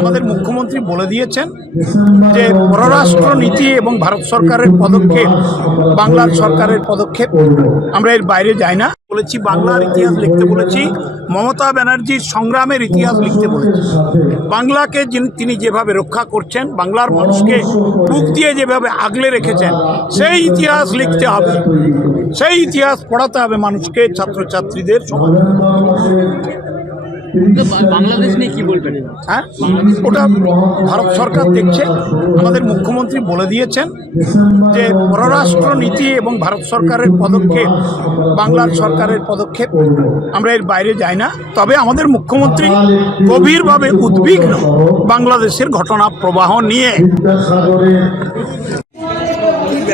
আমাদের মুখ্যমন্ত্রী বলে দিয়েছেন যে পররাষ্ট্র নীতি এবং ভারত সরকারের পদক্ষেপ বাংলার সরকারের পদক্ষেপ আমরা এর বাইরে যাই না। বলেছি বাংলার ইতিহাস লিখতে বলেছি মমতা ব্যানার্জির সংগ্রামের ইতিহাস লিখতে বলেছি। বাংলাকে যিনি- তিনি যেভাবে রক্ষা করছেন বাংলার মানুষকে বুক দিয়ে যেভাবে আগলে রেখেছেন সেই ইতিহাস লিখতে হবে। সেই ইতিহাস পড়াতে হবে মানুষকে ছাত্রছাত্রীদের সমাজ। বাংলাদেশ নিয়ে কি বলবেন? হ্যাঁ? ওটা ভারত সরকার দেখছে। আমাদের মুখ্যমন্ত্রী বলে দিয়েছেন যে পররাষ্ট্র নীতি এবং ভারত সরকারের পদক্ষেপ, বাংলার সরকারের পদক্ষেপ, আমরা এর বাইরে যাই না। তবে আমাদের মুখ্যমন্ত্রী গভীরভাবে উদ্বিগ্ন বাংলাদেশের ঘটনা প্রবাহ নিয়ে।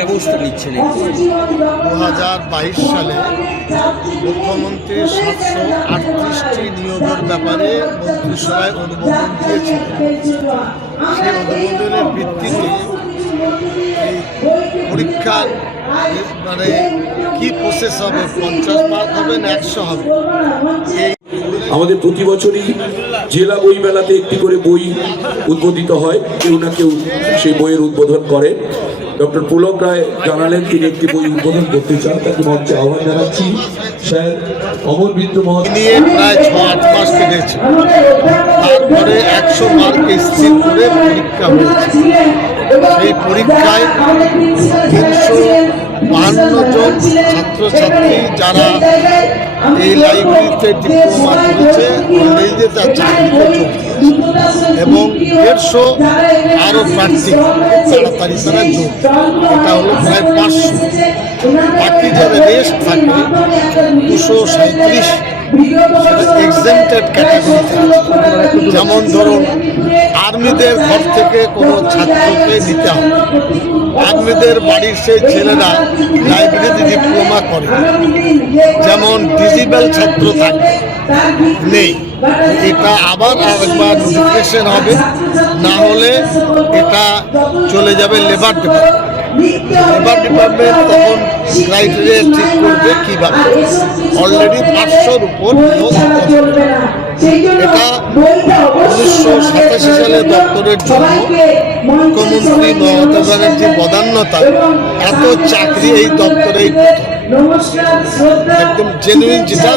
ব্যবস্থা নিচ্ছেন দু হাজার বাইশ সালে মুখ্যমন্ত্রী সাতশো আটত্রিশটি নিয়োগের ব্যাপারে মন্ত্রিসভায় অনুমোদন দিয়েছিল সেই অনুমোদনের ভিত্তিতে এই পরীক্ষার মানে কি প্রসেস হবে? পঞ্চাশ মার্ক হবে না একশো হবে? এই আমাদের প্রতি বছরই জেলা বই মেলাতে একটি করে বই উদ্বোধিত হয়। কেউ না কেউ সেই বইয়ের উদ্বোধন করে। ডক্টর পুলক রায় জানালেন, তিনি একটি বই উদ্বোধন করতে চান। তাকে মঞ্চে আহ্বান জানাচ্ছি। স্যার, অমর মিত্র মহোদয়। নিয়ে আট তারপরে একশো পরীক্ষা হয়েছে। সেই পরীক্ষায় তিনশো বাহান্ন জন ছাত্রছাত্রী যারা এই লাইব্রেরিতে ডিপ্লোমা করেছে অলরেডি তার চাকরিতে যোগ এবং দেড়শো আরও প্রার্থী তাড়াতাড়ি তারা যোগ। এটা হলো প্রায় পাঁচশো। বাকি যারা রেস্ট থাকবে, দুশো সাঁত্রিশ এক্সেমটেড ক্যাটাগরিতে যেমন ধরুন, আর্মিদের ঘর থেকে কোনো ছাত্রকে নিতে হবে। আর্মিদের বাড়ির সেই ছেলেরা লাইব্রেরিতে ডিপ্লোমা করে। যেমন ডিজিটাল ছাত্র থাকে নেই। এটা আবার আরেকবার নোটিফিকেশন হবে। না হলে এটা চলে যাবে লেবার ডিপার্টমেন্ট লেবার ডিপার্টমেন্ট তখন ক্রাইটেরিয়া ঠিক করবে কীভাবে। অলরেডি পাঁচশোর উপর এটা সাতাশি সালে দপ্তরের জন্য মুখ্যমন্ত্রী মমতা ব্যানার্জির বদান্যতা এত চাকরি এই দপ্তরেই একদম জেনুইন যেটা।